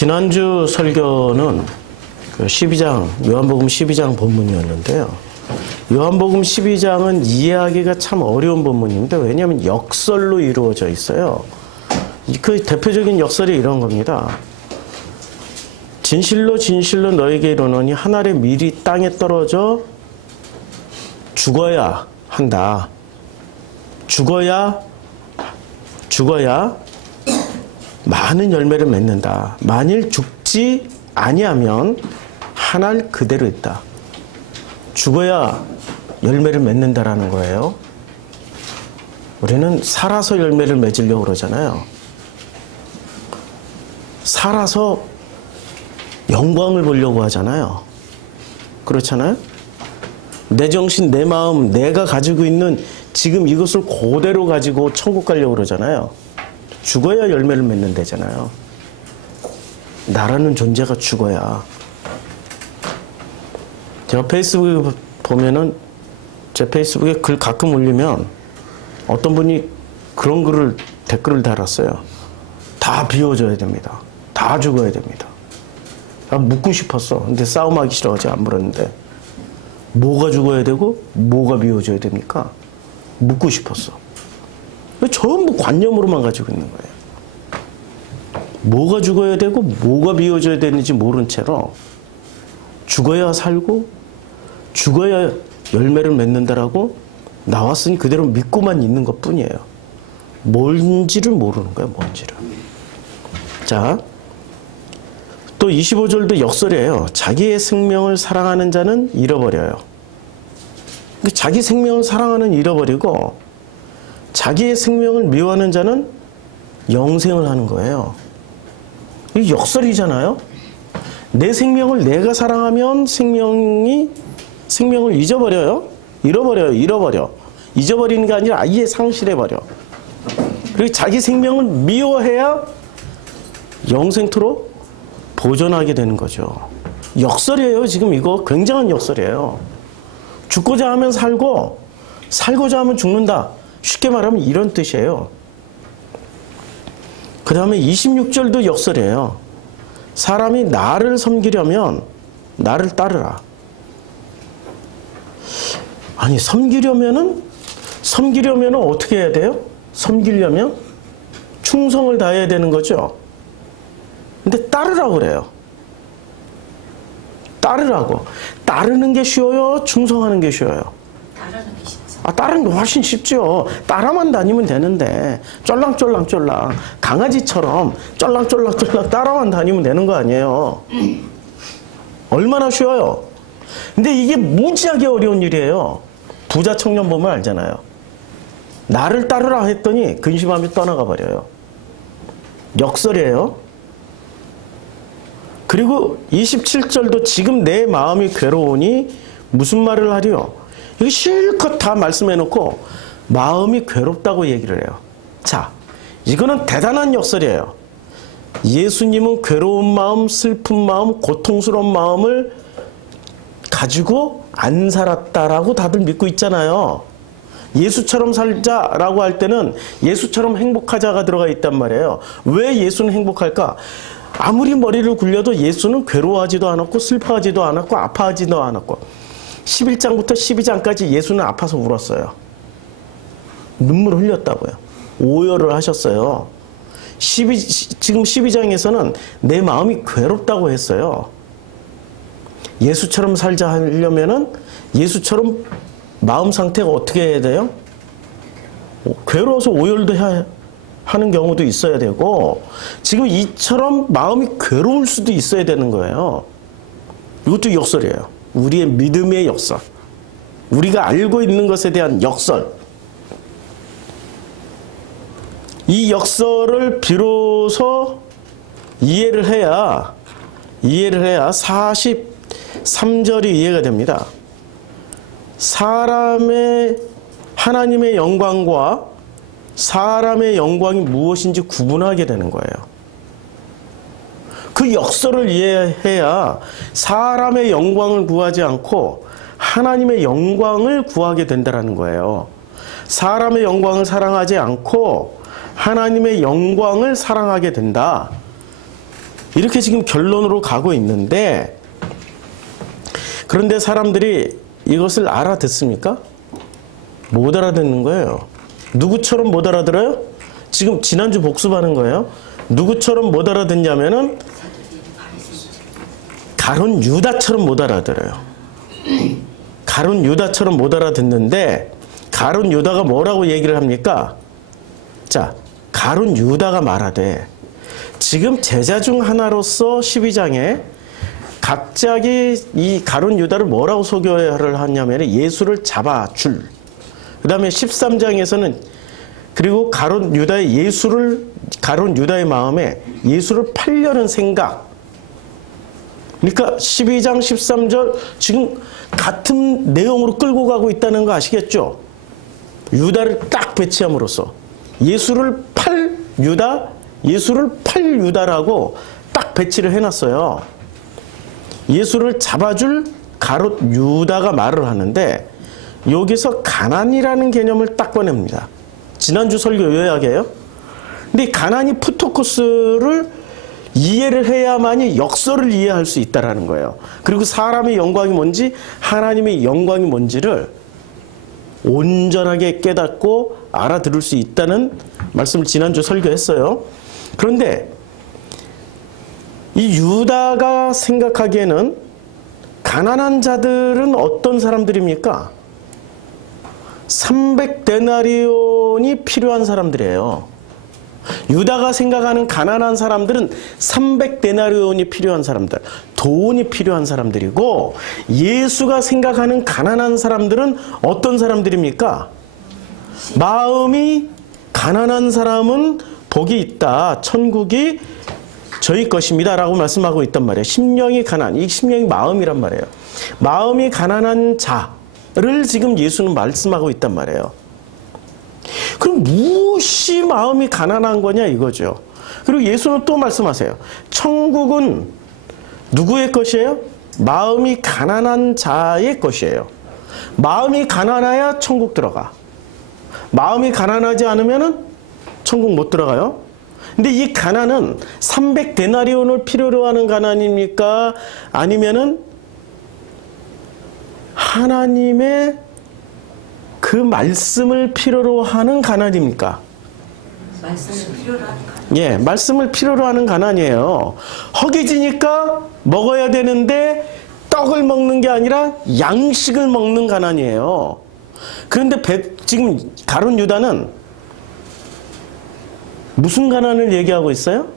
지난주 설교는 그 12장, 요한복음 12장 본문이었는데요. 요한복음 12장은 이해하기가 참 어려운 본문입니다. 왜냐하면 역설로 이루어져 있어요. 그 대표적인 역설이 이런 겁니다. 진실로 진실로 너에게 이르노니 한 알의 밀이 땅에 떨어져 죽어야 한다. 죽어야 많은 열매를 맺는다. 만일 죽지 아니하면 한 알 그대로 있다. 죽어야 열매를 맺는다라는 거예요. 우리는 살아서 열매를 맺으려고 그러잖아요. 살아서 영광을 보려고 하잖아요. 그렇잖아요? 내 정신, 내 마음, 내가 가지고 있는 지금 이것을 그대로 가지고 천국 가려고 그러잖아요. 죽어야 열매를 맺는 데잖아요. 나라는 존재가 죽어야. 제가 페이스북에 보면은 제 페이스북에 글 가끔 올리면 어떤 분이 그런 글을 댓글을 달았어요. 다 비워줘야 됩니다. 다 죽어야 됩니다. 나 묻고 싶었어. 근데 싸움하기 싫어가지고 안 물었는데 뭐가 죽어야 되고 뭐가 비워져야 됩니까? 묻고 싶었어. 전부 관념으로만 가지고 있는 거예요. 뭐가 죽어야 되고 뭐가 비워져야 되는지 모른 채로 죽어야 살고 죽어야 열매를 맺는다라고 나왔으니 그대로 믿고만 있는 것 뿐이에요. 뭔지를 모르는 거예요. 뭔지를. 자, 또 25절도 역설이에요. 자기의 생명을 사랑하는 자는 잃어버려요. 자기 생명을 사랑하는 잃어버리고 자기의 생명을 미워하는 자는 영생을 하는 거예요. 이 역설이잖아요. 내 생명을 내가 사랑하면 생명을 잊어버려요. 잃어버려. 잊어버리는 게 아니라 아예 상실해버려. 그리고 자기 생명을 미워해야 영생토로 보존하게 되는 거죠. 역설이에요. 지금 이거 굉장한 역설이에요. 죽고자 하면 살고 살고자 하면 죽는다. 쉽게 말하면 이런 뜻이에요. 그 다음에 26절도 역설이에요. 사람이 나를 섬기려면 나를 따르라. 아니 섬기려면은 어떻게 해야 돼요? 섬기려면 충성을 다해야 되는 거죠. 근데 따르라고 그래요. 따르라고. 따르는 게 쉬워요? 충성하는 게 쉬워요? 따르는 게 쉽죠. 따르는 게 훨씬 쉽죠. 따라만 다니면 되는데 쫄랑쫄랑 강아지처럼 쫄랑쫄랑 따라만 다니면 되는 거 아니에요. 얼마나 쉬워요. 근데 이게 무지하게 어려운 일이에요. 부자 청년 보면 알잖아요. 나를 따르라 했더니 근심하며 떠나가 버려요. 역설이에요. 그리고 27절도 지금 내 마음이 괴로우니 무슨 말을 하리요? 이거 실컷 다 말씀해놓고 마음이 괴롭다고 얘기를 해요. 자, 이거는 대단한 역설이에요. 예수님은 괴로운 마음, 슬픈 마음, 고통스러운 마음을 가지고 안 살았다라고 다들 믿고 있잖아요. 예수처럼 살자라고 할 때는 예수처럼 행복하자가 들어가 있단 말이에요. 왜 예수는 행복할까? 아무리 머리를 굴려도 예수는 괴로워하지도 않았고 슬퍼하지도 않았고 아파하지도 않았고 11장부터 12장까지 예수는 아파서 울었어요. 눈물을 흘렸다고요. 오열을 하셨어요. 지금 12장에서는 내 마음이 괴롭다고 했어요. 예수처럼 살자 하려면은 예수처럼 마음 상태가 어떻게 해야 돼요? 괴로워서 오열도 하는 경우도 있어야 되고 지금 이처럼 마음이 괴로울 수도 있어야 되는 거예요. 이것도 역설이에요. 우리의 믿음의 역설. 우리가 알고 있는 것에 대한 역설. 이 역설을 비로소 이해를 해야 43절이 이해가 됩니다. 하나님의 영광과 사람의 영광이 무엇인지 구분하게 되는 거예요. 그 역설을 이해해야 사람의 영광을 구하지 않고 하나님의 영광을 구하게 된다는 거예요. 사람의 영광을 사랑하지 않고 하나님의 영광을 사랑하게 된다. 이렇게 지금 결론으로 가고 있는데, 그런데 사람들이 이것을 알아듣습니까? 못 알아듣는 거예요. 누구처럼 못 알아들어요? 지금 지난주 복습하는 거예요. 누구처럼 못 알아듣냐면은 가룟 유다처럼 못 알아들어요. 가룟 유다처럼 못 알아듣는데, 가룟 유다가 뭐라고 얘기를 합니까? 자, 가룟 유다가 말하되, 지금 제자 중 하나로서 12장에 갑자기 이 가룟 유다를 뭐라고 소개를 하냐면 예수를 잡아줄. 그 다음에 13장에서는 그리고 가룟 유다의 마음에 예수를 팔려는 생각. 그러니까 12장 13절 지금 같은 내용으로 끌고 가고 있다는 거 아시겠죠? 유다를 딱 배치함으로써 예수를 팔 유다라고 딱 배치를 해놨어요. 예수를 잡아줄 가룟 유다가 말을 하는데, 여기서 가난이라는 개념을 딱 꺼냅니다. 지난주 설교 요약이에요. 근데 가난이 푸토코스를 이해를 해야만이 역설을 이해할 수 있다라는 거예요. 그리고 사람의 영광이 뭔지, 하나님의 영광이 뭔지를 온전하게 깨닫고 알아들을 수 있다는 말씀을 지난주 설교했어요. 그런데 이 유다가 생각하기에는 가난한 자들은 어떤 사람들입니까? 300데나리온이 필요한 사람들이에요. 유다가 생각하는 가난한 사람들은 300데나리온이 필요한 사람들, 돈이 필요한 사람들이고, 예수가 생각하는 가난한 사람들은 어떤 사람들입니까? 마음이 가난한 사람은 복이 있다. 천국이 저희 것입니다. 라고 말씀하고 있단 말이에요. 심령이 가난, 이 심령이 마음이란 말이에요. 마음이 가난한 자를 지금 예수는 말씀하고 있단 말이에요. 그럼 무엇이 마음이 가난한 거냐 이거죠. 그리고 예수는 또 말씀하세요. 천국은 누구의 것이에요? 마음이 가난한 자의 것이에요. 마음이 가난해야 천국 들어가. 마음이 가난하지 않으면 천국 못 들어가요. 근데 이 가난은 300데나리온을 필요로 하는 가난입니까? 아니면은 하나님의 그 말씀을 필요로 하는 가난입니까? 말씀을 필요로 하는 가난. 예, 말씀을 필요로 하는 가난이에요. 허기지니까 먹어야 되는데 떡을 먹는 게 아니라 양식을 먹는 가난이에요. 그런데 지금 가룟 유다는 무슨 가난을 얘기하고 있어요?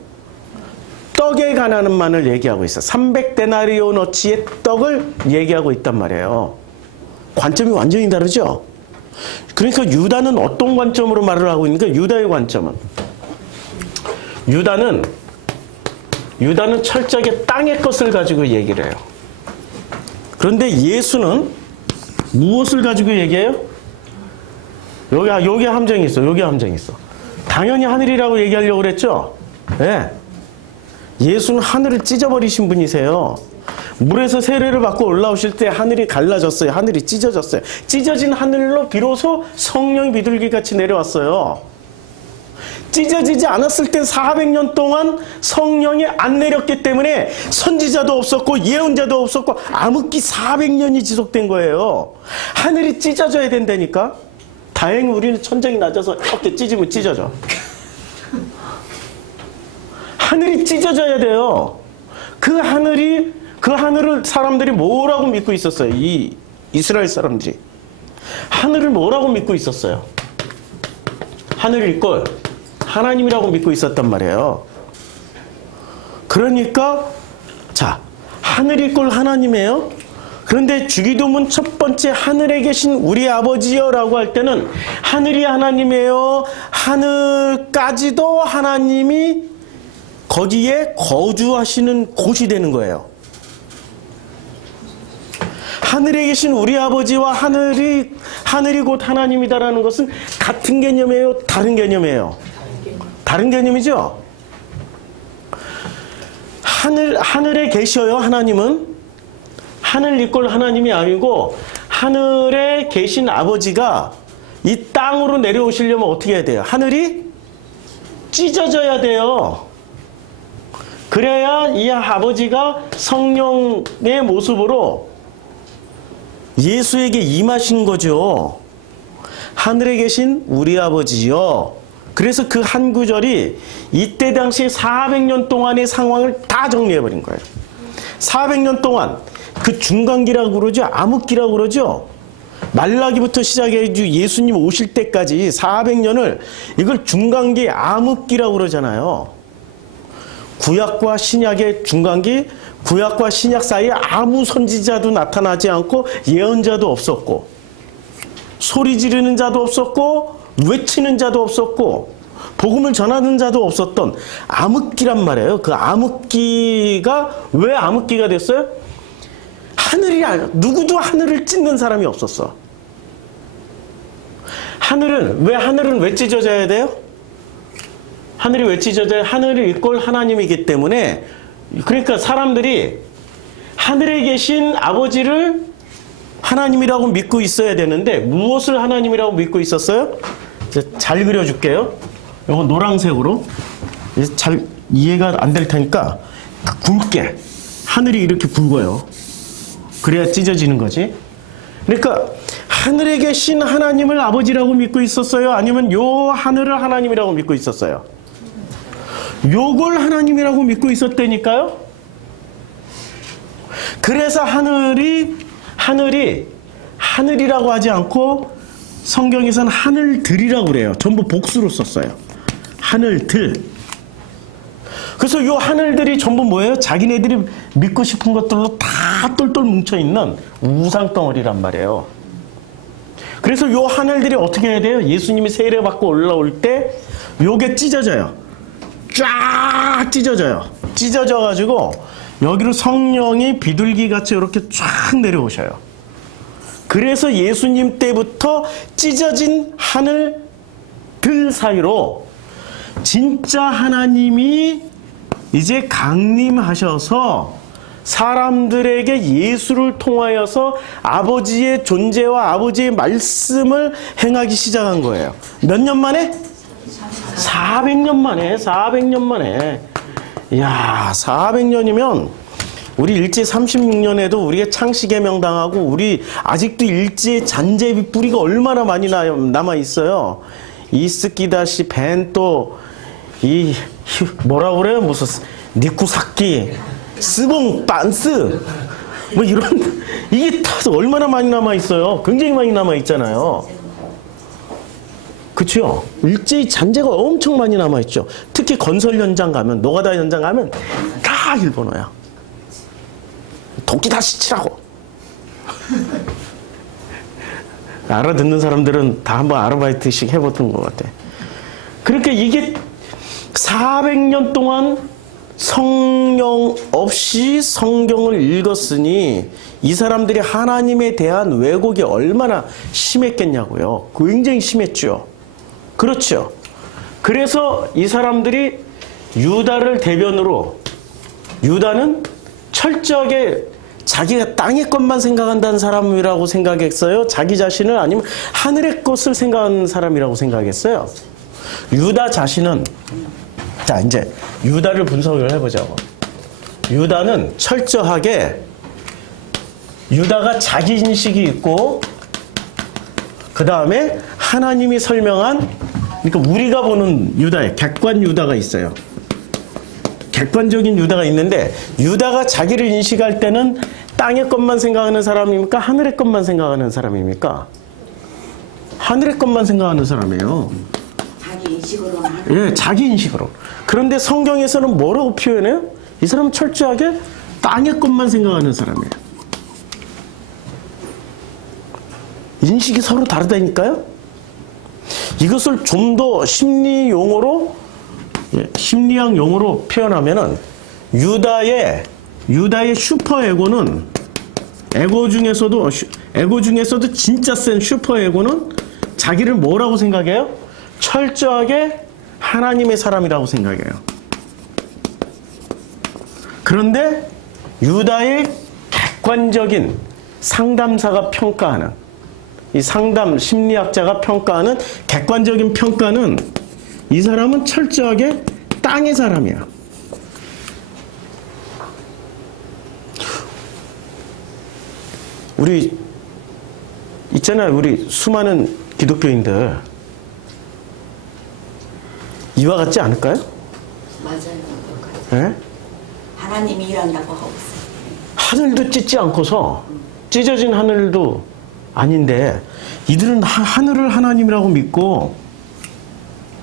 떡의 가난만을 얘기하고 있어요. 300데나리온어치의 떡을 얘기하고 있단 말이에요. 관점이 완전히 다르죠? 그러니까 유다는 어떤 관점으로 말을 하고 있는가? 유다의 관점은 유다는 철저하게 땅의 것을 가지고 얘기를 해요. 그런데 예수는 무엇을 가지고 얘기해요? 여기 함정이 있어. 여기 함정이 있어. 당연히 하늘이라고 얘기하려고 그랬죠? 네. 예수는 하늘을 찢어버리신 분이세요. 물에서 세례를 받고 올라오실 때 하늘이 갈라졌어요. 하늘이 찢어졌어요. 찢어진 하늘로 비로소 성령이 비둘기같이 내려왔어요. 찢어지지 않았을 땐 400년 동안 성령이 안 내렸기 때문에 선지자도 없었고 예언자도 없었고 암흑기 400년이 지속된 거예요. 하늘이 찢어져야 된다니까. 다행히 우리는 천장이 낮아서 이렇게 찢으면 찢어져. 하늘이 찢어져야 돼요. 그 하늘을 사람들이 뭐라고 믿고 있었어요? 이 이스라엘 사람들이. 하늘을 뭐라고 믿고 있었어요? 하늘일 걸 하나님이라고 믿고 있었단 말이에요. 그러니까 자, 하늘일 걸 하나님이에요. 그런데 주기도문 첫 번째 하늘에 계신 우리 아버지여 라고 할 때는 하늘이 하나님이에요. 하늘까지도 하나님이 거기에 거주하시는 곳이 되는 거예요. 하늘에 계신 우리 아버지와 하늘이 곧 하나님이다라는 것은 같은 개념이에요? 다른 개념이에요? 다른 개념이죠? 하늘에 계셔요, 하나님은. 하늘 이꼴 하나님이 아니고 하늘에 계신 아버지가 이 땅으로 내려오시려면 어떻게 해야 돼요? 하늘이 찢어져야 돼요. 그래야 이 아버지가 성령의 모습으로 예수에게 임하신 거죠. 하늘에 계신 우리 아버지요. 그래서 그 한 구절이 이때 당시 400년 동안의 상황을 다 정리해버린 거예요. 400년 동안 그 중간기라고 그러죠. 암흑기라고 그러죠. 말라기부터 시작해 예수님 오실 때까지 400년을 이걸 중간기 암흑기라고 그러잖아요. 구약과 신약의 중간기, 구약과 신약 사이에 아무 선지자도 나타나지 않고 예언자도 없었고 소리 지르는 자도 없었고 외치는 자도 없었고 복음을 전하는 자도 없었던 암흑기란 말이에요. 그 암흑기가 왜 암흑기가 됐어요? 누구도 하늘을 찢는 사람이 없었어. 하늘은 왜 찢어져야 돼요? 하늘이 왜 찢어져요? 하늘이 이꼴 하나님이기 때문에. 그러니까 사람들이 하늘에 계신 아버지를 하나님이라고 믿고 있어야 되는데 무엇을 하나님이라고 믿고 있었어요? 잘 그려줄게요. 이거 노란색으로. 잘 이해가 안 될 테니까 굵게. 하늘이 이렇게 굵어요. 그래야 찢어지는 거지. 그러니까 하늘에 계신 하나님을 아버지라고 믿고 있었어요? 아니면 요 하늘을 하나님이라고 믿고 있었어요? 요걸 하나님이라고 믿고 있었다니까요. 그래서 하늘이라고 하지 않고 성경에서는 하늘들이라고 그래요. 전부 복수로 썼어요. 하늘들. 그래서 요 하늘들이 전부 뭐예요? 자기네들이 믿고 싶은 것들로 다 똘똘 뭉쳐있는 우상덩어리란 말이에요. 그래서 요 하늘들이 어떻게 해야 돼요? 예수님이 세례받고 올라올 때 요게 찢어져요. 쫙 찢어져요. 찢어져가지고 여기로 성령이 비둘기같이 이렇게 쫙 내려오셔요. 그래서 예수님 때부터 찢어진 하늘들 사이로 진짜 하나님이 이제 강림하셔서 사람들에게 예수를 통하여서 아버지의 존재와 아버지의 말씀을 행하기 시작한 거예요. 몇 년 만에? 400년 만에. 400년 만에. 이야, 400년이면 우리 일제 36년에도 우리가 창씨개명 당하고 우리 아직도 일제 잔재비 뿌리가 얼마나 많이 남아 있어요. 이스키다시 벤또 이 뭐라 그래요? 무슨 니쿠사키 스봉 빤스 뭐 이런 이게 다 얼마나 많이 남아 있어요. 굉장히 많이 남아 있잖아요. 그렇죠? 일제히 잔재가 엄청 많이 남아 있죠. 특히 건설 현장 가면, 노가다 현장 가면 다 일본어야. 도끼 다시 치라고. 알아듣는 사람들은 다 한번 아르바이트씩 해봤던 것 같아. 그러니까 이게 400년 동안 성령 없이 성경을 읽었으니 이 사람들이 하나님에 대한 왜곡이 얼마나 심했겠냐고요. 굉장히 심했죠. 그렇죠. 그래서 이 사람들이 유다를 대변으로, 유다는 철저하게 자기가 땅의 것만 생각한다는 사람이라고 생각했어요? 자기 자신을? 아니면 하늘의 것을 생각하는 사람이라고 생각했어요? 유다 자신은, 자 이제 유다를 분석을 해보자고. 유다는 철저하게, 유다가 자기 인식이 있고 그 다음에 하나님이 설명한, 그러니까 우리가 보는 유다에 객관 유다가 있어요. 객관적인 유다가 있는데, 유다가 자기를 인식할 때는 땅의 것만 생각하는 사람입니까? 하늘의 것만 생각하는 사람입니까? 하늘의 것만 생각하는 사람이에요. 자기 인식으로는. 예, 자기 인식으로. 그런데 성경에서는 뭐라고 표현해요? 이 사람은 철저하게 땅의 것만 생각하는 사람이에요. 인식이 서로 다르다니까요? 이것을 좀 더 심리 용어로, 심리학 용어로 표현하면은 유다의 슈퍼 에고는, 에고 중에서도 진짜 센 슈퍼 에고는 자기를 뭐라고 생각해요? 철저하게 하나님의 사람이라고 생각해요. 그런데 유다의 객관적인 상담사가 평가하는, 이 상담 심리학자가 평가하는 객관적인 평가는 이 사람은 철저하게 땅의 사람이야. 우리 있잖아요. 우리 수많은 기독교인들 이와 같지 않을까요? 맞아요. 똑같아요. 네? 하나님이 일한다고 하고 있어요. 하늘도 찢지 않고서 찢어진 하늘도 아닌데 이들은 하늘을 하나님이라고 믿고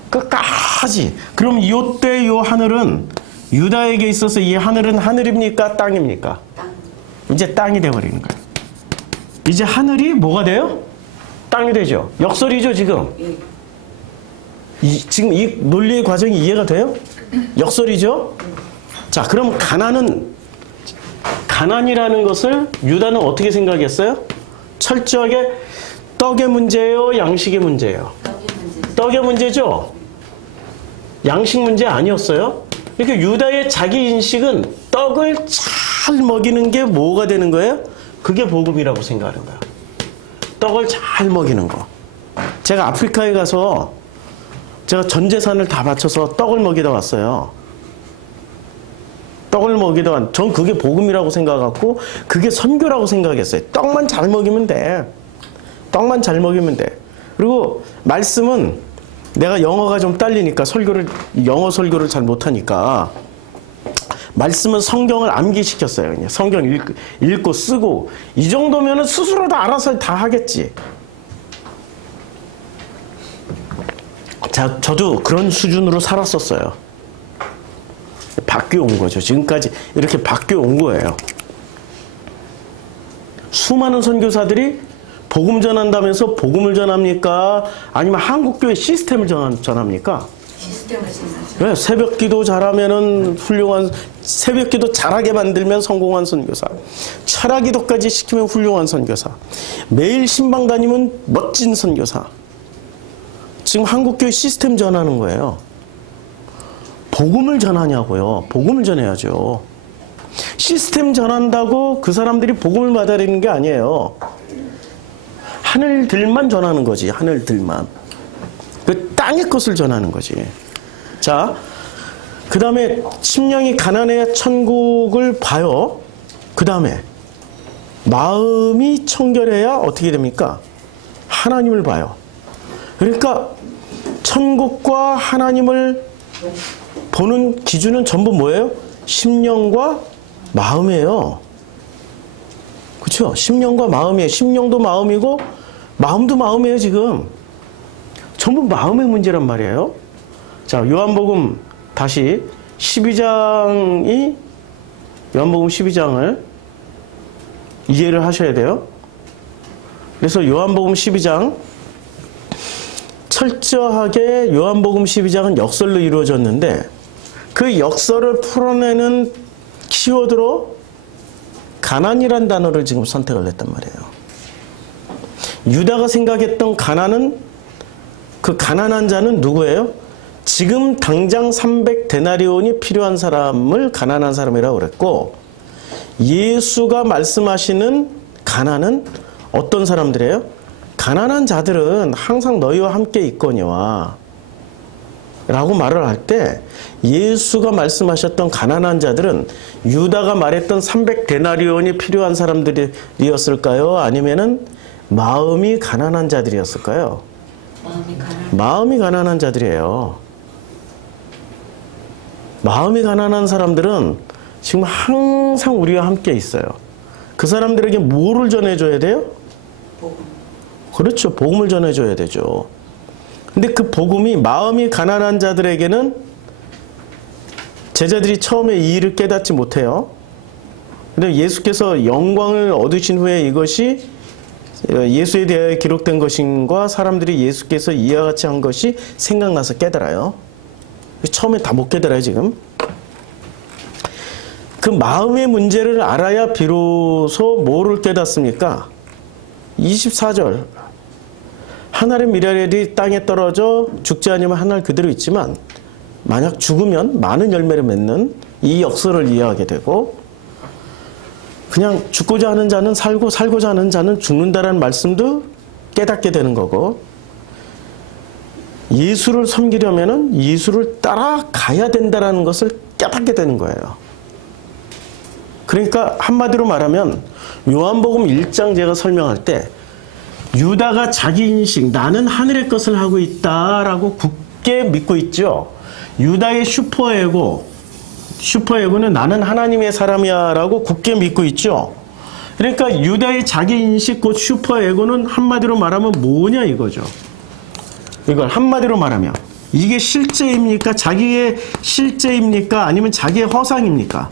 끝까지. 그럼 이때 요 하늘은 유다에게 있어서 이 하늘은 하늘입니까? 땅입니까? 땅. 이제 땅이 돼버리는 거예요. 이제 하늘이 뭐가 돼요? 땅이 되죠. 역설이죠 지금. 예. 지금 이 논리의 과정이 이해가 돼요? 역설이죠? 자, 그럼 가난이라는 것을 유다는 어떻게 생각했어요? 철저하게 떡의 문제예요? 양식의 문제예요? 떡의 문제죠? 양식 문제 아니었어요? 그러니까 유다의 자기 인식은 떡을 잘 먹이는 게 뭐가 되는 거예요? 그게 복음이라고 생각하는 거예요. 떡을 잘 먹이는 거. 제가 아프리카에 가서 제가 전 재산을 다 바쳐서 떡을 먹이다 왔어요. 떡을 먹이다 왔. 전 그게 복음이라고 생각하고 그게 선교라고 생각했어요. 떡만 잘 먹이면 돼. 떡만 잘 먹이면 돼. 그리고 말씀은 내가 영어가 좀 딸리니까 영어 설교를 잘 못하니까 말씀은 성경을 암기시켰어요. 그냥 성경 읽고 쓰고 이 정도면은 스스로 다 알아서 다 하겠지. 자, 저도 그런 수준으로 살았었어요. 바뀌어 온 거죠. 지금까지 이렇게 바뀌어 온 거예요. 수많은 선교사들이 복음 전한다면서 복음을 전합니까? 아니면 한국교회 시스템을 전합니까? 시스템을 신사죠. 네, 새벽기도 잘하면은 훌륭한, 새벽기도 잘하게 만들면 성공한 선교사. 철학기도까지 시키면 훌륭한 선교사. 매일 신방 다니면 멋진 선교사. 지금 한국교회 시스템 전하는 거예요. 복음을 전하냐고요. 복음을 전해야죠. 시스템 전한다고 그 사람들이 복음을 받아들이는 게 아니에요. 하늘들만 전하는 거지. 하늘들만. 그 땅의 것을 전하는 거지. 자, 그 다음에 심령이 가난해야 천국을 봐요. 그 다음에 마음이 청결해야 어떻게 됩니까? 하나님을 봐요. 그러니까 천국과 하나님을 보는 기준은 전부 뭐예요? 심령과 마음이에요. 그렇죠? 심령과 마음이에요. 심령도 마음이고 마음도 마음이에요. 지금 전부 마음의 문제란 말이에요. 자, 요한복음 다시 12장이 요한복음 12장을 이해를 하셔야 돼요. 그래서 요한복음 12장 철저하게 요한복음 12장은 역설로 이루어졌는데 그 역설을 풀어내는 키워드로 가난이란 단어를 지금 선택을 했단 말이에요. 유다가 생각했던 가난은 그 가난한 자는 누구예요? 지금 당장 300데나리온이 필요한 사람을 가난한 사람이라고 그랬고 예수가 말씀하시는 가난은 어떤 사람들이에요? 가난한 자들은 항상 너희와 함께 있거니와 라고 말을 할 때 예수가 말씀하셨던 가난한 자들은 유다가 말했던 300데나리온이 필요한 사람들이었을까요? 아니면은 마음이 가난한 자들이었을까요? 마음이 가난한 자들이에요. 마음이 가난한 사람들은 지금 항상 우리와 함께 있어요. 그 사람들에게 뭐를 전해줘야 돼요? 복음. 그렇죠. 복음을 전해줘야 되죠. 근데 그 복음이 마음이 가난한 자들에게는 제자들이 처음에 이 일을 깨닫지 못해요. 근데 예수께서 영광을 얻으신 후에 이것이 예수에 대하여 기록된 것인가 사람들이 예수께서 이와 같이 한 것이 생각나서 깨달아요. 처음에 다 못 깨달아요 지금. 그 마음의 문제를 알아야 비로소 뭐를 깨닫습니까? 24절 하늘의 미랄이 땅에 떨어져 죽지 않으면 하늘 그대로 있지만 만약 죽으면 많은 열매를 맺는 이 역설을 이해하게 되고 그냥 죽고자 하는 자는 살고 살고자 하는 자는 죽는다라는 말씀도 깨닫게 되는 거고 예수를 섬기려면은 예수를 따라가야 된다라는 것을 깨닫게 되는 거예요. 그러니까 한마디로 말하면 요한복음 1장 제가 설명할 때 유다가 자기 인식, 나는 하늘의 것을 하고 있다라고 굳게 믿고 있죠. 유다의 슈퍼에고는 나는 하나님의 사람이야 라고 굳게 믿고 있죠. 그러니까 유다의 자기 인식 곧 슈퍼에고는 한마디로 말하면 뭐냐 이거죠. 이걸 한마디로 말하면 이게 실제입니까? 자기의 실제입니까? 아니면 자기의 허상입니까?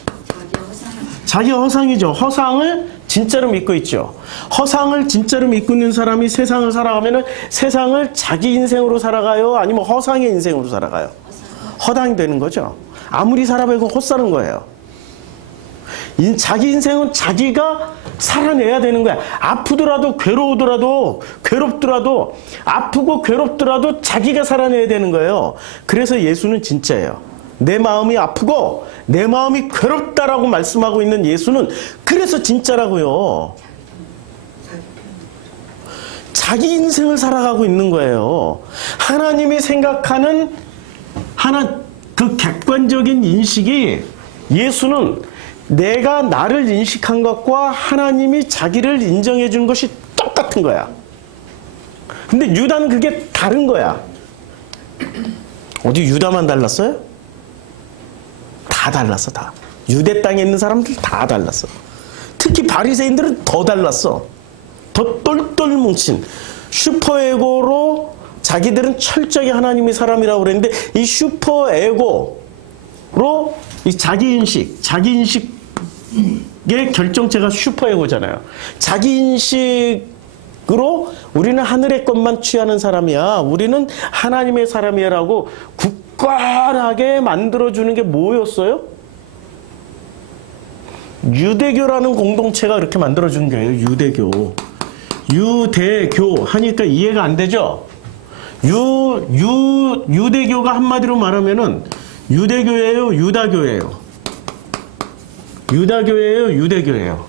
자기의 허상이죠. 허상을 진짜로 믿고 있죠. 허상을 진짜로 믿고 있는 사람이 세상을 살아가면은 세상을 자기 인생으로 살아가요? 아니면 허상의 인생으로 살아가요? 허당이 되는 거죠. 아무리 살아보고 헛사는 거예요. 자기 인생은 자기가 살아내야 되는 거야. 아프더라도 괴롭더라도 아프고 괴롭더라도 자기가 살아내야 되는 거예요. 그래서 예수는 진짜예요. 내 마음이 아프고 내 마음이 괴롭다라고 말씀하고 있는 예수는 그래서 진짜라고요. 자기 인생을 살아가고 있는 거예요. 하나님이 생각하는 그 객관적인 인식이 예수는 내가 나를 인식한 것과 하나님이 자기를 인정해 준 것이 똑같은 거야. 근데 유다는 그게 다른 거야. 어디 유다만 달랐어요? 다 달랐어, 다. 유대 땅에 있는 사람들 다 달랐어. 특히 바리새인들은 더 달랐어. 더 똘똘 뭉친 슈퍼에고로 자기들은 철저히 하나님의 사람이라고 그랬는데 이 슈퍼에고로 이 자기 인식의 결정체가 슈퍼에고잖아요. 자기 인식으로 우리는 하늘의 것만 취하는 사람이야. 우리는 하나님의 사람이라고 굳건하게 만들어주는 게 뭐였어요? 유대교라는 공동체가 그렇게 만들어준 거예요. 유대교 하니까 이해가 안 되죠? 유대교가 한마디로 말하면은 유대교예요, 유다교예요? 유대교예요?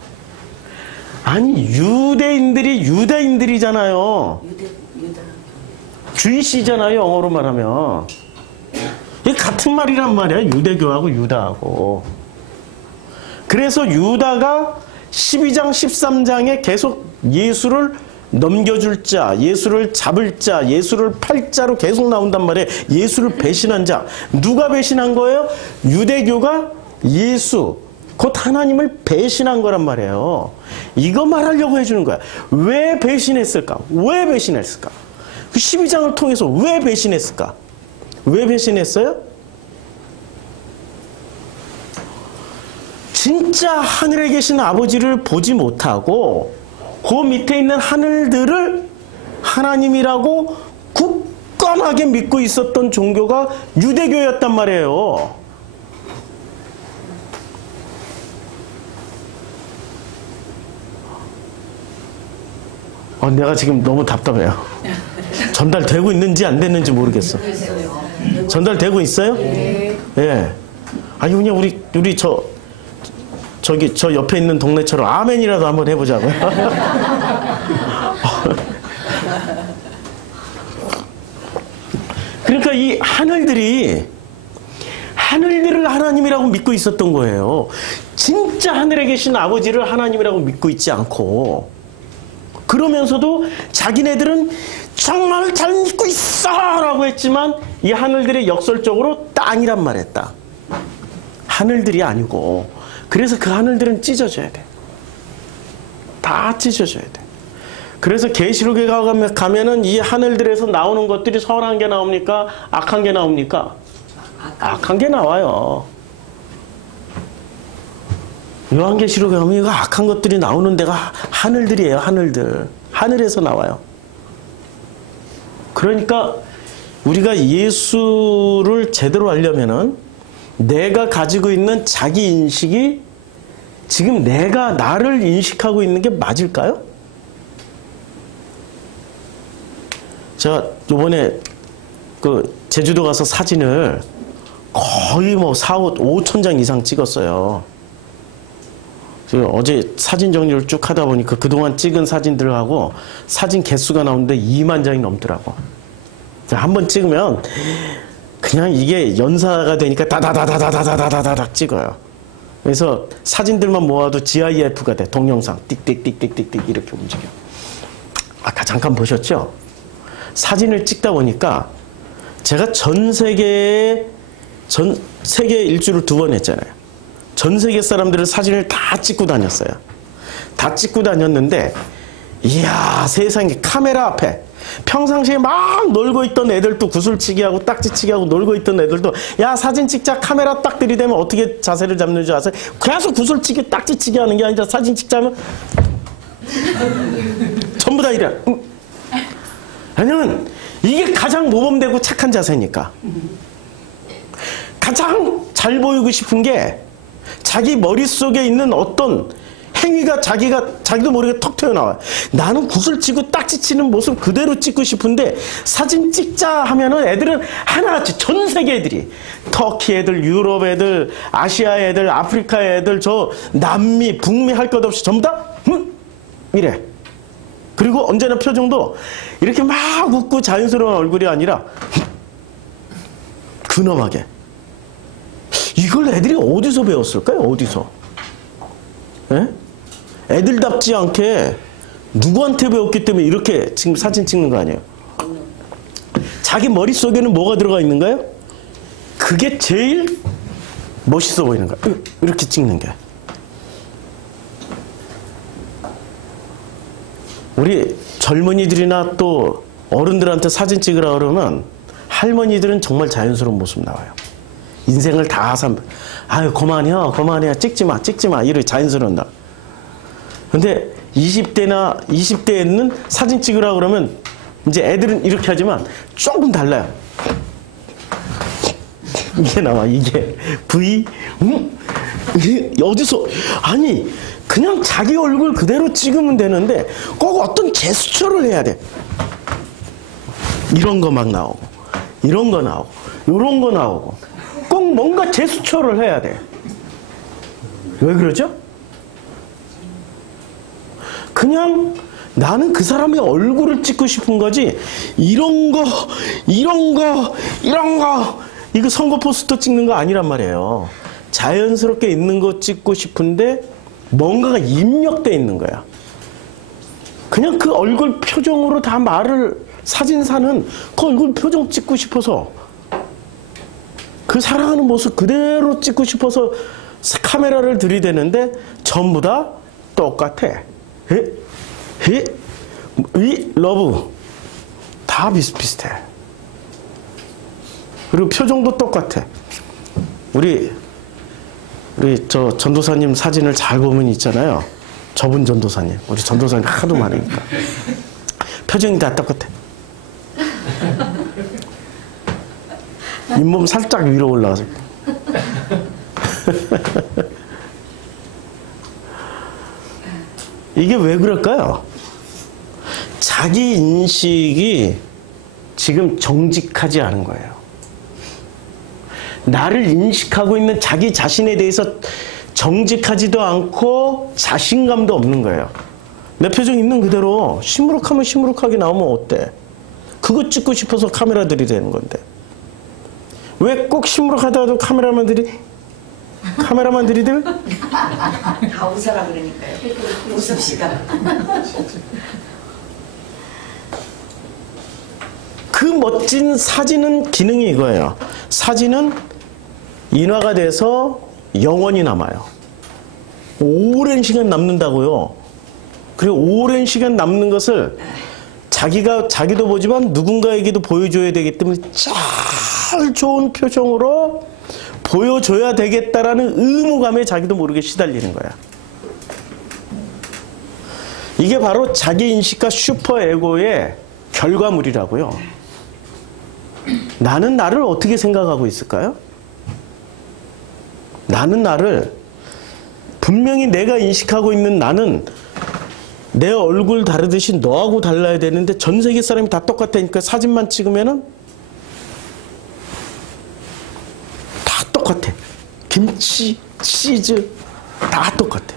아니, 유대인들이 유다인들이잖아요. 주이시잖아요, 영어로 말하면. 이게 같은 말이란 말이야, 유대교하고 유다하고. 그래서 유다가 12장, 13장에 계속 예수를 넘겨줄 자, 예수를 잡을 자, 예수를 팔 자로 계속 나온단 말이에요. 예수를 배신한 자. 누가 배신한 거예요? 유대교가 예수, 곧 하나님을 배신한 거란 말이에요. 이거 말하려고 해주는 거야. 왜 배신했을까? 왜 배신했을까? 그 12장을 통해서 왜 배신했을까? 왜 배신했어요? 진짜 하늘에 계신 아버지를 보지 못하고 그 밑에 있는 하늘들을 하나님이라고 굳건하게 믿고 있었던 종교가 유대교였단 말이에요. 내가 지금 너무 답답해요. 전달되고 있는지 안 됐는지 모르겠어. 전달되고 있어요? 네. 예. 아니 그냥 우리 저 옆에 있는 동네처럼 아멘이라도 한번 해보자고요. 그러니까 이 하늘들을 하나님이라고 믿고 있었던 거예요. 진짜 하늘에 계신 아버지를 하나님이라고 믿고 있지 않고, 그러면서도 자기네들은 정말 잘 믿고 있어! 라고 했지만 이 하늘들이 역설적으로 땅이란 말했다. 하늘들이 아니고. 그래서 그 하늘들은 찢어져야 돼. 다 찢어져야 돼. 그래서 계시록에 가면은 이 하늘들에서 나오는 것들이 선한 게 나옵니까? 악한 게 나옵니까? 악한 게 나와요. 요한계시록에 가면 이거 악한 것들이 나오는 데가 하늘들이에요. 하늘들. 하늘에서 나와요. 그러니까 우리가 예수를 제대로 알려면은 내가 가지고 있는 자기 인식이 지금 내가 나를 인식하고 있는 게 맞을까요? 제가 요번에 그 제주도 가서 사진을 거의 뭐 5천 장 이상 찍었어요. 어제 사진 정리를 쭉 하다 보니까 그동안 찍은 사진들하고 사진 개수가 나오는데 2만 장이 넘더라고. 한번 찍으면 그냥 이게 연사가 되니까 다다다다다다다다닥 찍어요. 그래서 사진들만 모아도 GIF가 돼. 동영상 띡띡띡띡띡 이렇게 움직여. 아까 잠깐 보셨죠? 사진을 찍다 보니까 제가 전 세계 일주를 2번 했잖아요. 전 세계 사람들을 사진을 다 찍고 다녔어요. 다 찍고 다녔는데 이야, 세상에 카메라 앞에 평상시에 막 놀고 있던 애들도 구슬치기 하고 딱지치기 하고 놀고 있던 애들도 야, 사진 찍자, 카메라 딱 들이대면 어떻게 자세를 잡는 줄 아세요? 계속 구슬치기 딱지치기 하는 게 아니라 사진 찍자면 전부 다 이래. 왜냐면 이게 가장 모범되고 착한 자세니까. 가장 잘 보이고 싶은 게 자기 머릿속에 있는 어떤 행위가 자기도 모르게 턱 튀어나와요. 나는 구슬치고 딱지치는 모습 그대로 찍고 싶은데 사진 찍자 하면은 애들은 하나같이 전 세계 애들이 터키 애들, 유럽 애들, 아시아 애들, 아프리카 애들, 저 남미, 북미 할 것 없이 전부 다 이래. 그리고 언제나 표정도 이렇게 막 웃고 자연스러운 얼굴이 아니라 근엄하게. 이걸 애들이 어디서 배웠을까요? 어디서? 예? 애들답지 않게 누구한테 배웠기 때문에 이렇게 지금 사진 찍는 거 아니에요? 자기 머릿속에는 뭐가 들어가 있는가요? 그게 제일 멋있어 보이는 거야. 이렇게 찍는 게. 우리 젊은이들이나 또 어른들한테 사진 찍으라 그러면 할머니들은 정말 자연스러운 모습 나와요. 인생을 다 아유, 그만해, 찍지 마, 이렇게 자연스러운다. 근데 20대에는 사진 찍으라 그러면 이제 애들은 이렇게 하지만 조금 달라요. 이게 나와, 이게. 이게 어디서, 아니, 그냥 자기 얼굴 그대로 찍으면 되는데 꼭 어떤 제스처를 해야 돼. 이런 거 막 나오고, 이런 거 나오고, 이런 거 나오고. 꼭 뭔가 제스처를 해야 돼. 왜 그러죠? 그냥 나는 그 사람의 얼굴을 찍고 싶은 거지, 이런 거, 이거 선거 포스터 찍는 거 아니란 말이에요. 자연스럽게 있는 거 찍고 싶은데 뭔가가 입력돼 있는 거야. 그냥 그 얼굴 표정으로 다 사진사는 그 얼굴 표정 찍고 싶어서, 그 살아가는 모습 그대로 찍고 싶어서 카메라를 들이대는데 전부 다 똑같아. 러브 다 비슷비슷해. 그리고 표정도 똑같아. 우리 저 전도사님 사진을 잘 보면 있잖아요. 저분 전도사님, 우리 전도사님 하도 많으니까 표정이 다 똑같아. 잇몸 살짝 위로 올라가서. 이게 왜 그럴까요? 자기 인식이 지금 정직하지 않은 거예요. 나를 인식하고 있는 자기 자신에 대해서 정직하지도 않고 자신감도 없는 거예요. 내 표정 있는 그대로 시무룩하면 시무룩하게 나오면 어때? 그거 찍고 싶어서 카메라 들이대는 건데. 왜 꼭 시무룩하다가도 카메라만 들이대? 다 웃어라 그러니까요. 웃읍시다. 그 멋진 사진은 기능이 이거예요. 사진은 인화가 돼서 영원히 남아요. 오랜 시간 남는다고요. 그리고 오랜 시간 남는 것을 자기도 보지만 누군가에게도 보여줘야 되기 때문에 잘 좋은 표정으로 보여줘야 되겠다라는 의무감에 자기도 모르게 시달리는 거야. 이게 바로 자기인식과 슈퍼에고의 결과물이라고요. 나는 나를 어떻게 생각하고 있을까요? 나는 나를, 분명히 내가 인식하고 있는 나는 내 얼굴 다르듯이 너하고 달라야 되는데 전 세계 사람이 다 똑같다니까 사진만 찍으면은 다 똑같아. 김치, 치즈 다 똑같아.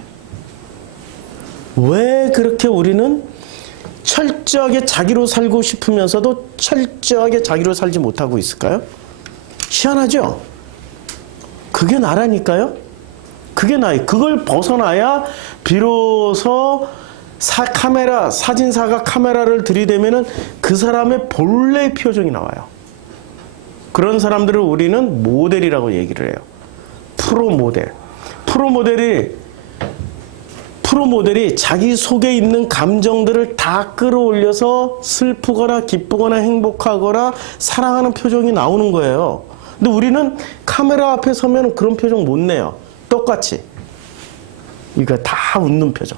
왜 그렇게 우리는 철저하게 자기로 살고 싶으면서도 철저하게 자기로 살지 못하고 있을까요? 희한하죠? 그게 나라니까요? 그게 나이. 그걸 벗어나야 비로소 사진사가 카메라를 들이대면은 그 사람의 본래의 표정이 나와요. 그런 사람들을 우리는 모델이라고 얘기를 해요. 프로모델. 프로모델이 자기 속에 있는 감정들을 다 끌어올려서 슬프거나 기쁘거나 행복하거나 사랑하는 표정이 나오는 거예요. 근데 우리는 카메라 앞에 서면 그런 표정 못 내요. 똑같이. 이거 다 웃는 표정.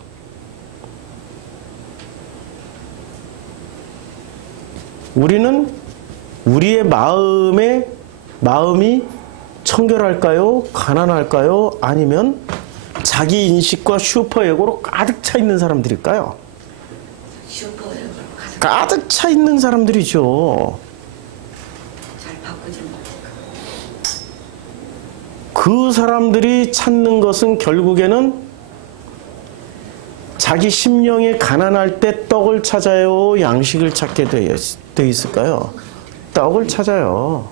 우리는 우리의 마음이 청결할까요? 가난할까요? 아니면 자기 인식과 슈퍼에고로 가득 차 있는 사람들일까요? 슈퍼에고로 가득 차 있는 사람들이죠. 잘 바꾸지 못할까. 그 사람들이 찾는 것은 결국에는 자기 심령에 가난할 때 떡을 찾아요? 양식을 찾게 돼 있을까요? 떡을 찾아요.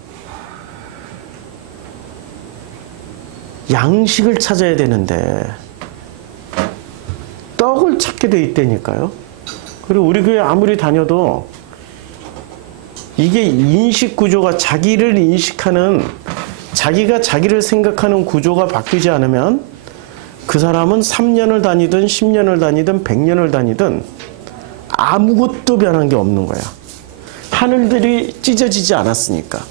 양식을 찾아야 되는데 떡을 찾게 돼 있다니까요. 그리고 우리 교회 아무리 다녀도 이게 인식 구조가 자기를 인식하는, 자기가 자기를 생각하는 구조가 바뀌지 않으면 그 사람은 3년을 다니든 10년을 다니든 100년을 다니든 아무것도 변한 게 없는 거야. 하늘들이 찢어지지 않았으니까.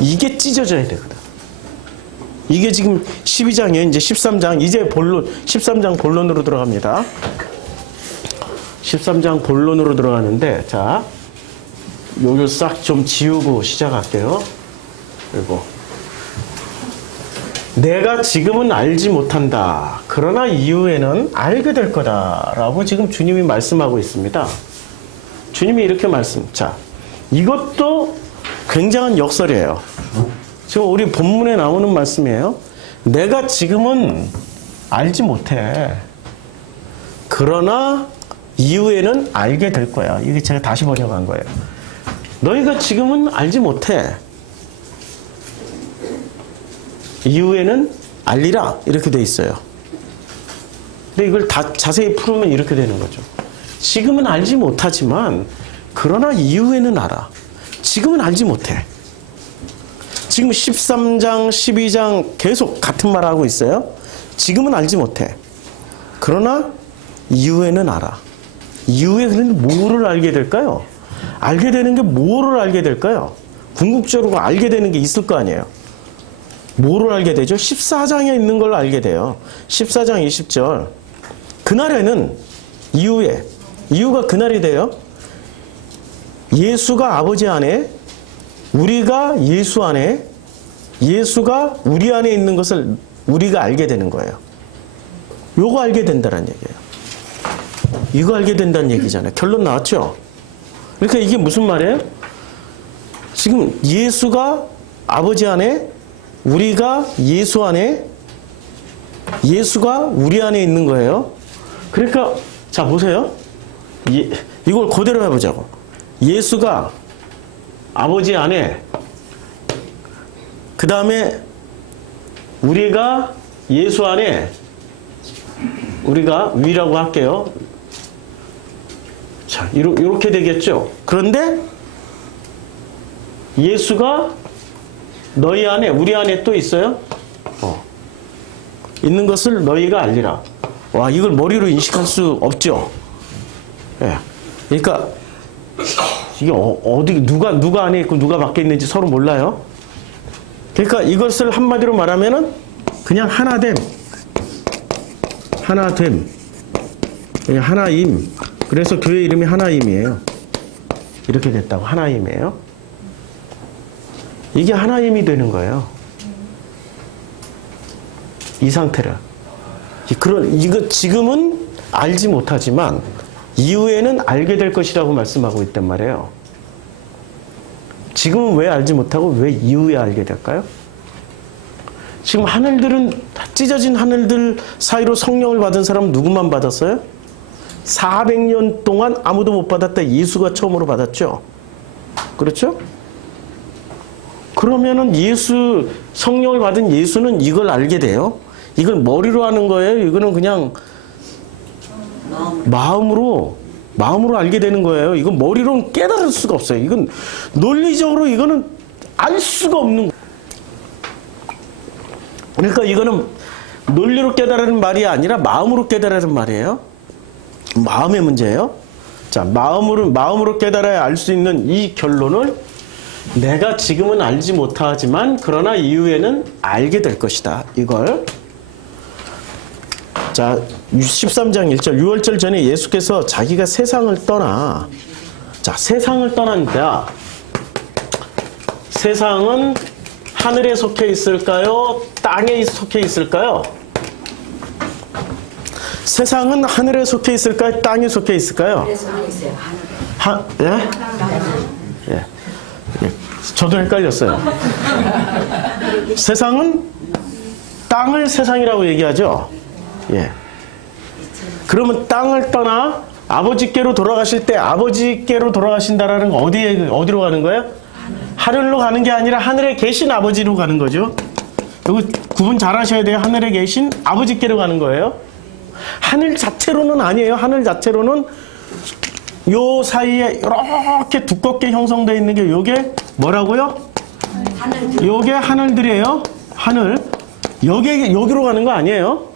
이게 찢어져야 되거든. 이게 지금 12장이에요. 이제 13장, 이제 13장 본론으로 들어갑니다. 13장 본론으로 들어가는데, 자, 요걸 싹 좀 지우고 시작할게요. 그리고 내가 지금은 알지 못한다. 그러나 이후에는 알게 될 거다라고 지금 주님이 말씀하고 있습니다. 주님이 이렇게 자, 이것도 굉장한 역설이에요. 지금 우리 본문에 나오는 말씀이에요. 내가 지금은 알지 못해. 그러나 이후에는 알게 될 거야. 이게 제가 다시 번역한 거예요. 너희가 지금은 알지 못해. 이후에는 알리라. 이렇게 돼 있어요. 근데 이걸 다 자세히 풀으면 이렇게 되는 거죠. 지금은 알지 못하지만 그러나 이후에는 알아. 지금은 알지 못해. 지금 13장, 12장 계속 같은 말 하고 있어요. 지금은 알지 못해. 그러나 이후에는 알아. 이후에 그런데 뭐를 알게 될까요? 알게 되는 게 뭐를 알게 될까요? 궁극적으로 알게 되는 게 있을 거 아니에요. 뭐를 알게 되죠? 14장에 있는 걸 알게 돼요. 14장 20절. 그날에는 이유가 그날이 돼요. 예수가 아버지 안에, 우리가 예수 안에, 예수가 우리 안에 있는 것을 우리가 알게 되는 거예요. 요거 알게 된다는 얘기예요. 이거 알게 된다는 얘기잖아요. 결론 나왔죠? 그러니까 이게 무슨 말이에요? 지금 예수가 아버지 안에, 우리가 예수 안에, 예수가 우리 안에 있는 거예요. 그러니까 자 보세요. 이걸 그대로 해보자고. 예수가 아버지 안에, 그 다음에 우리가 예수 안에, 우리가 위라고 할게요. 자, 이렇게 되겠죠. 그런데 예수가 너희 안에, 우리 안에 또 있어요. 있는 것을 너희가 알리라. 와, 이걸 머리로 인식할 수 없죠. 예. 그러니까 이게 어디 누가 안에 있고 누가 밖에 있는지 서로 몰라요. 그러니까 이것을 한마디로 말하면은 그냥 하나됨, 하나임. 그래서 교회 이름이 하나임이에요. 이렇게 됐다고. 하나임이에요. 이게 하나임이 되는 거예요. 이 상태를. 이거 지금은 알지 못하지만 이후에는 알게 될 것이라고 말씀하고 있단 말이에요. 지금은 왜 알지 못하고 왜 이후에 알게 될까요? 지금 하늘들은, 찢어진 하늘들 사이로 성령을 받은 사람은 누구만 받았어요? 400년 동안 아무도 못 받았다. 예수가 처음으로 받았죠. 그렇죠? 그러면은 성령을 받은 예수는 이걸 알게 돼요. 이건 머리로 하는 거예요? 이거는 그냥 마음으로 알게 되는 거예요. 이건 머리로는 깨달을 수가 없어요. 이건 논리적으로 이거는 알 수가 없는 거예요. 그러니까 이거는 논리로 깨달으는 말이 아니라 마음으로 깨달으는 말이에요. 마음의 문제예요. 자, 마음으로 깨달아야 알 수 있는 이 결론을 내가 지금은 알지 못하지만 그러나 이후에는 알게 될 것이다. 이걸. 자, 13장 1절. 유월절 전에 예수께서 자기가 세상을 떠나, 자, 세상을 떠난다. 세상은 하늘에 속해 있을까요? 땅에 속해 있을까요? 세상은 하늘에 속해 있을까요? 땅에 속해 있을까요? 예? 예. 예. 저도 헷갈렸어요. 세상은 땅을 세상이라고 얘기하죠. 예. 그러면 땅을 떠나 아버지께로 돌아가실 때 아버지께로 돌아가신다라는 거 어디로 가는 거예요? 하늘로 가는 게 아니라 하늘에 계신 아버지로 가는 거죠. 이거 구분 잘 하셔야 돼요. 하늘에 계신 아버지께로 가는 거예요. 하늘 자체로는 아니에요. 하늘 자체로는 요 사이에 이렇게 두껍게 형성되어 있는 게 요게 뭐라고요? 요게 하늘들이에요. 하늘. 여기로 가는 거 아니에요.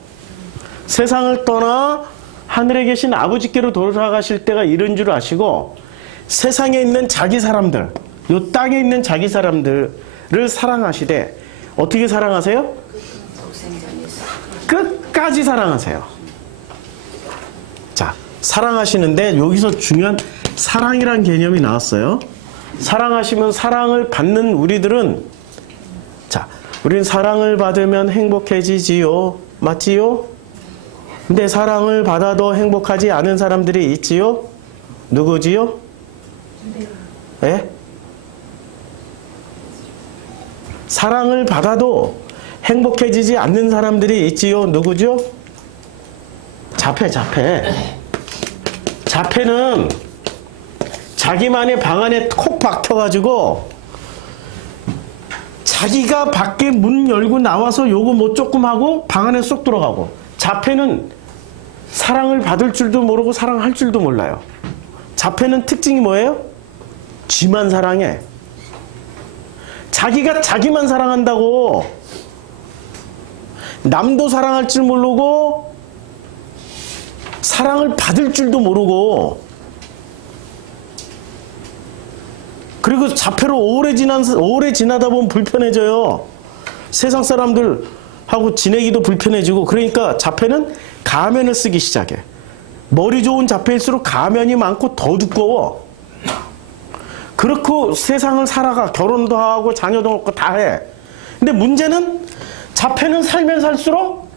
세상을 떠나 하늘에 계신 아버지께로 돌아가실 때가 이른 줄 아시고 세상에 있는 자기 사람들, 요 땅에 있는 자기 사람들을 사랑하시되 어떻게 사랑하세요? 끝까지 사랑하세요. 자, 사랑하시는데 여기서 중요한 사랑이란 개념이 나왔어요. 사랑하시면 사랑을 받는 우리들은, 자, 우리는 사랑을 받으면 행복해지지요. 맞지요? 근데 사랑을 받아도 행복하지 않은 사람들이 있지요? 누구지요? 예? 사랑을 받아도 행복해지지 않는 사람들이 있지요? 누구죠? 자폐는 자기만의 방 안에 콕 박혀가지고 자기가 밖에 문 열고 나와서 요거 뭐 조금 하고 방 안에 쏙 들어가고, 자폐는 사랑을 받을 줄도 모르고 사랑할 줄도 몰라요. 자폐는 특징이 뭐예요? 쥐만 사랑해. 자기가 자기만 사랑한다고. 남도 사랑할 줄 모르고 사랑을 받을 줄도 모르고, 그리고 자폐로 오래 지나다 보면 불편해져요. 세상 사람들하고 지내기도 불편해지고. 그러니까 자폐는 가면을 쓰기 시작해. 머리 좋은 자폐일수록 가면이 많고 더 두꺼워. 그렇고 세상을 살아가. 결혼도 하고 자녀도 얻고 다 해. 근데 문제는 자폐는 살면 살수록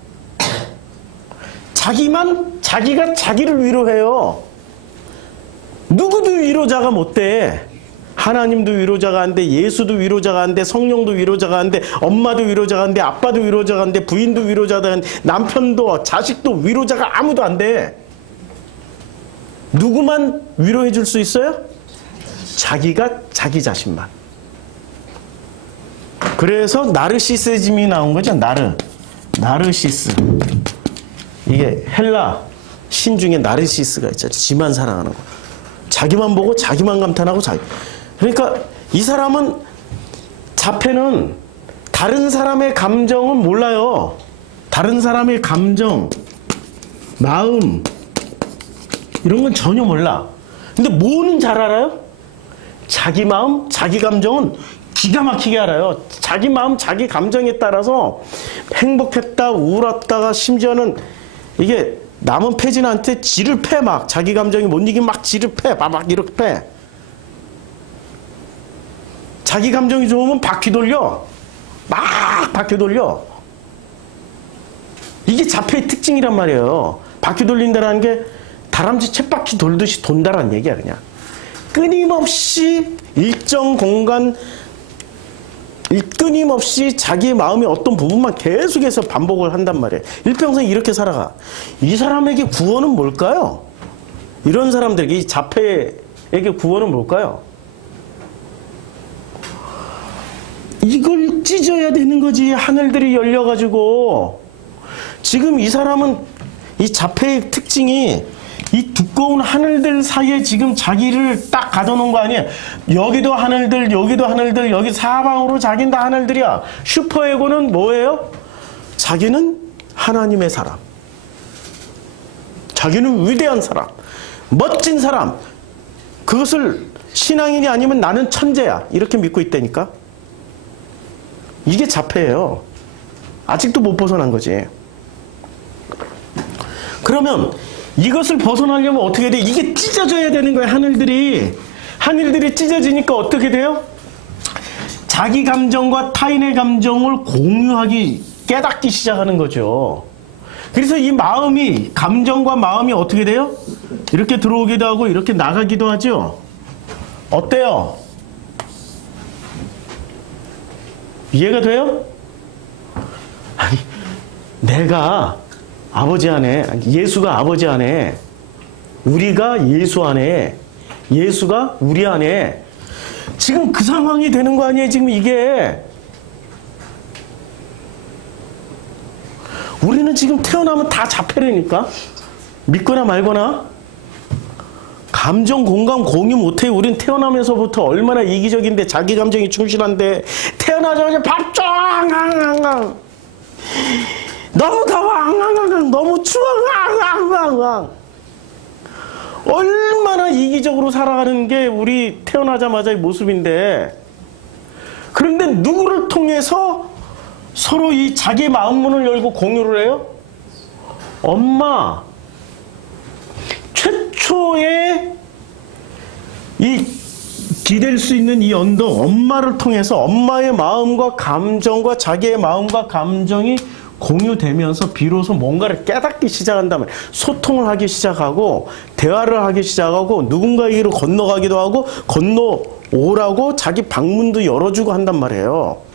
자기가 자기를 위로해요. 누구도 위로자가 못 돼. 하나님도 위로자가 안 돼. 예수도 위로자가 안 돼. 성령도 위로자가 안 돼. 엄마도 위로자가 안 돼. 아빠도 위로자가 안 돼. 부인도 위로자가 안 돼. 남편도 자식도 위로자가 아무도 안 돼. 누구만 위로해 줄 수 있어요? 자기가 자기 자신만. 그래서 나르시시즘이 나온 거죠. 나르시스. 이게 헬라 신 중에 나르시스가 있잖아요. 지만 사랑하는 거. 자기만 보고 자기만 감탄하고 그러니까 이 사람은, 자폐는 다른 사람의 감정은 몰라요. 다른 사람의 감정, 마음 이런 건 전혀 몰라. 근데 뭐는 잘 알아요? 자기 마음, 자기 감정은 기가 막히게 알아요. 자기 마음, 자기 감정에 따라서 행복했다, 우울했다가 심지어는 이게 남은 패진한테 지를 패. 막 자기 감정이 못 이기면 막 지를 패. 막 이렇게 패. 자기 감정이 좋으면 바퀴 돌려. 막 바퀴 돌려. 이게 자폐의 특징이란 말이에요. 바퀴 돌린다는 게 다람쥐 쳇바퀴 돌듯이 돈다라는 얘기야. 그냥 끊임없이 일정 공간, 끊임없이 자기의 마음의 어떤 부분만 계속해서 반복을 한단 말이에요. 일평생 이렇게 살아가. 이 사람에게 구원은 뭘까요? 이런 사람들에게, 이 자폐에게 구원은 뭘까요? 이걸 찢어야 되는 거지. 하늘들이 열려가지고 지금 이 사람은 이 자폐의 특징이 이 두꺼운 하늘들 사이에 지금 자기를 딱 가둬놓은 거 아니에요? 여기도 하늘들, 여기도 하늘들, 여기 사방으로 자기는 다 하늘들이야. 슈퍼에고는 뭐예요? 자기는 하나님의 사람. 자기는 위대한 사람. 멋진 사람. 그것을 신앙인이 아니면 나는 천재야. 이렇게 믿고 있다니까. 이게 자폐예요. 아직도 못 벗어난 거지. 그러면 이것을 벗어나려면 어떻게 돼? 이게 찢어져야 되는 거야, 하늘들이. 하늘들이 찢어지니까 어떻게 돼요? 자기 감정과 타인의 감정을 공유하기, 깨닫기 시작하는 거죠. 그래서 이 마음이, 감정과 마음이 어떻게 돼요? 이렇게 들어오기도 하고 이렇게 나가기도 하죠. 어때요? 이해가 돼요? 아니, 내가 아버지 안에, 예수가 아버지 안에, 우리가 예수 안에, 예수가 우리 안에, 지금 그 상황이 되는 거 아니에요? 지금 이게. 우리는 지금 태어나면 다 자폐라니까? 믿거나 말거나? 감정, 공감, 공유 못해요. 우린 태어나면서부터 얼마나 이기적인데, 자기 감정이 충실한데, 태어나자마자 밥좀! 너무 더워! 너무 추워! 얼마나 이기적으로 살아가는 게 우리 태어나자마자의 모습인데, 그런데 누구를 통해서 서로 이 자기의 마음 문을 열고 공유를 해요? 엄마. 최초의 이 기댈 수 있는 이 언덕, 엄마를 통해서 엄마의 마음과 감정과 자기의 마음과 감정이 공유되면서 비로소 뭔가를 깨닫기 시작한다면 소통을 하기 시작하고 대화를 하기 시작하고 누군가에게로 건너가기도 하고 건너오라고 자기 방문도 열어주고 한단 말이에요.